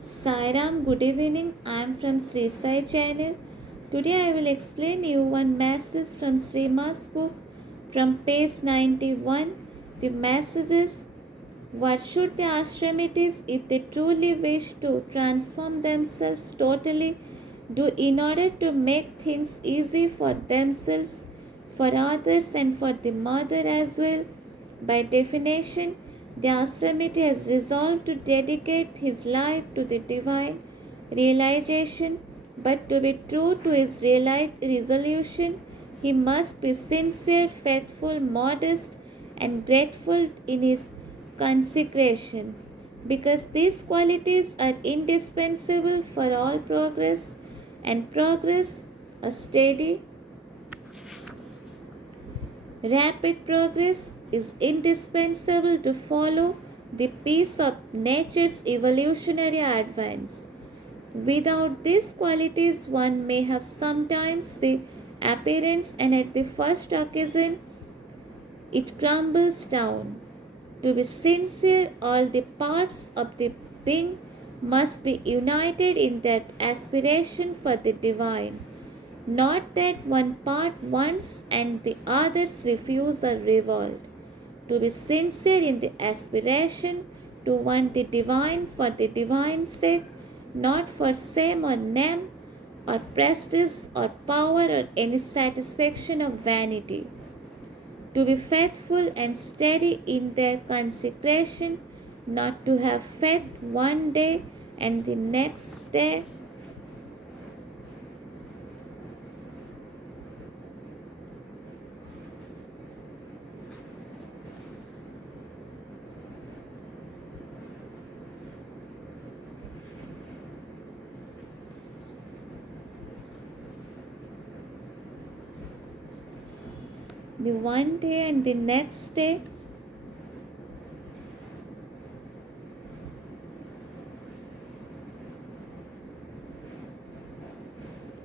Sairam, good evening. I am from Sri Sai channel. Today I will explain you one message from Srima's book from page 91. The message is, what should the ashramites, if they truly wish to transform themselves totally, do in order to make things easy for themselves, for others and for the mother as well? By definition, the Ashramite has resolved to dedicate his life to the divine realization, but to be true to his resolution, he must be sincere, faithful, modest, and grateful in his consecration, because these qualities are indispensable for all progress, and progress, a steady, rapid progress, is indispensable to follow the pace of nature's evolutionary advance. Without these qualities, one may have sometimes the appearance, and at the first occasion, it crumbles down. To be sincere, all the parts of the being must be united in that aspiration for the divine. Not that one part wants and the others refuse or revolt. To be sincere in the aspiration to want the divine for the divine's sake, not for shame or name or prestige or power or any satisfaction of vanity. To be faithful and steady in their consecration, not to have faith one day and the next day the one day and the next day,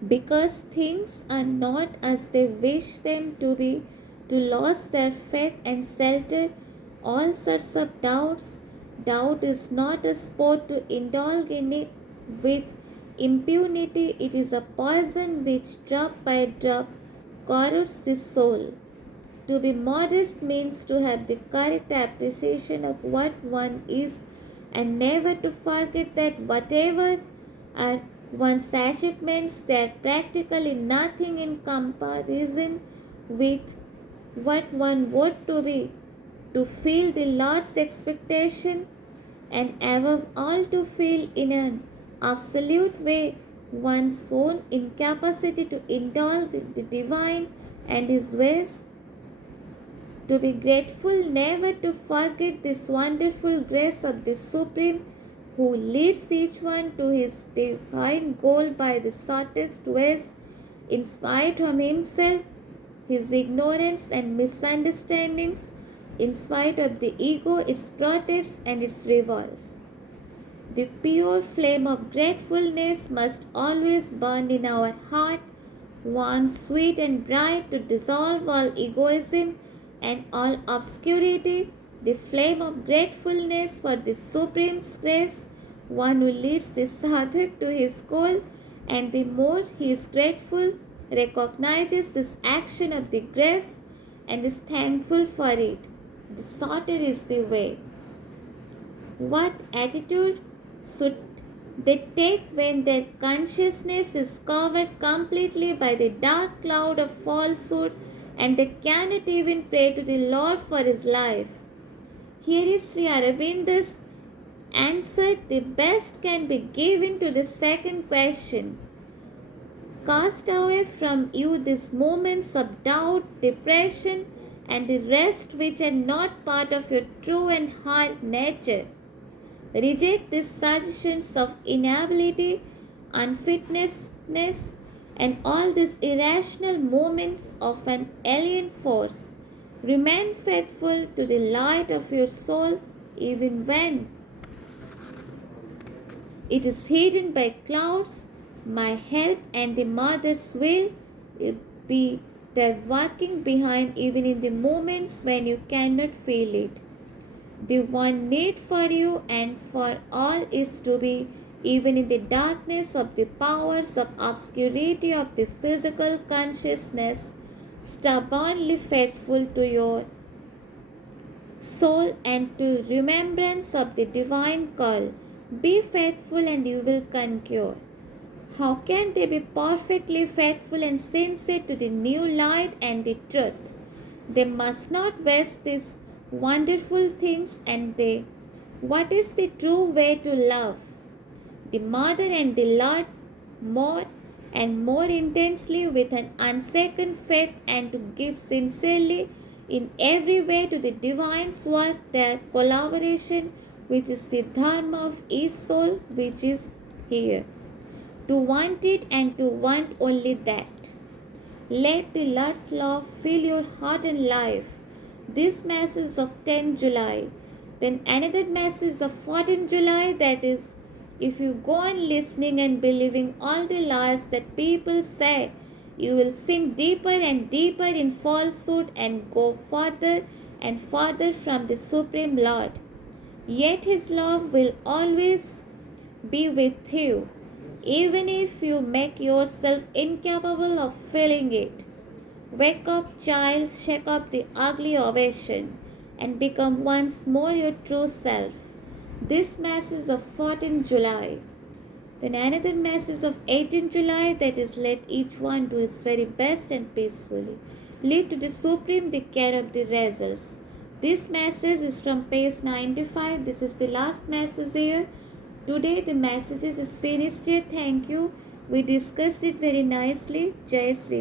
because things are not as they wish them to be, to lose their faith and shelter all sorts of doubts. Doubt is not a sport to indulge in it with impunity. It is a poison which drop by drop corrodes the soul. To be modest means to have the correct appreciation of what one is, and never to forget that whatever are one's achievements, they are practically nothing in comparison with what one ought to be. To feel the Lord's expectation, and above all to feel in an absolute way one's own incapacity to indulge the divine and his ways. To be grateful, never to forget this wonderful grace of the Supreme, who leads each one to his divine goal by the shortest ways, in spite of himself, his ignorance and misunderstandings, in spite of the ego, its protests and its revolts. The pure flame of gratefulness must always burn in our heart, warm, sweet, and bright, to dissolve all egoism and all obscurity. The flame of gratefulness for the Supreme grace, one who leads the sadhak to his goal, and the more he is grateful, recognizes this action of the grace, and is thankful for it, the shorter is the way. What attitude should they take when their consciousness is covered completely by the dark cloud of falsehood and they cannot even pray to the Lord for his life? Here is Sri Aurobindo's answer. The best can be given to the second question. Cast away from you these moments of doubt, depression, and the rest which are not part of your true and hard nature. Reject these suggestions of inability, unfitness, and all these irrational moments of an alien force. Remain faithful to the light of your soul even when it is hidden by clouds. My help and the mother's will be there working behind even in the moments when you cannot feel it. The one need for you and for all is to be even in the darkness of the powers of obscurity of the physical consciousness, stubbornly faithful to your soul and to remembrance of the divine call. Be faithful and you will conquer. How can they be perfectly faithful and sincere to the new light and the truth? They must not waste these wonderful things and they. What is the true way to love? The mother and the Lord more and more intensely with an unshaken faith and to give sincerely in every way to the divine's work their collaboration, which is the dharma of each soul which is here. To want it and to want only that. Let the Lord's love fill your heart and life. This message of 10 July. Then another message of 14 July, that is, if you go on listening and believing all the lies that people say, you will sink deeper and deeper in falsehood and go further and further from the Supreme Lord. Yet His love will always be with you, even if you make yourself incapable of feeling it. Wake up, child, shake up the ugly ovation, and become once more your true self. This message of 14 July. Then another message of 18 July, that is, let each one do his very best and peacefully. Leave to the Supreme the care of the results. This message is from page 95. This is the last message here. Today the messages is finished here. Thank you. We discussed it very nicely. Jai Sri.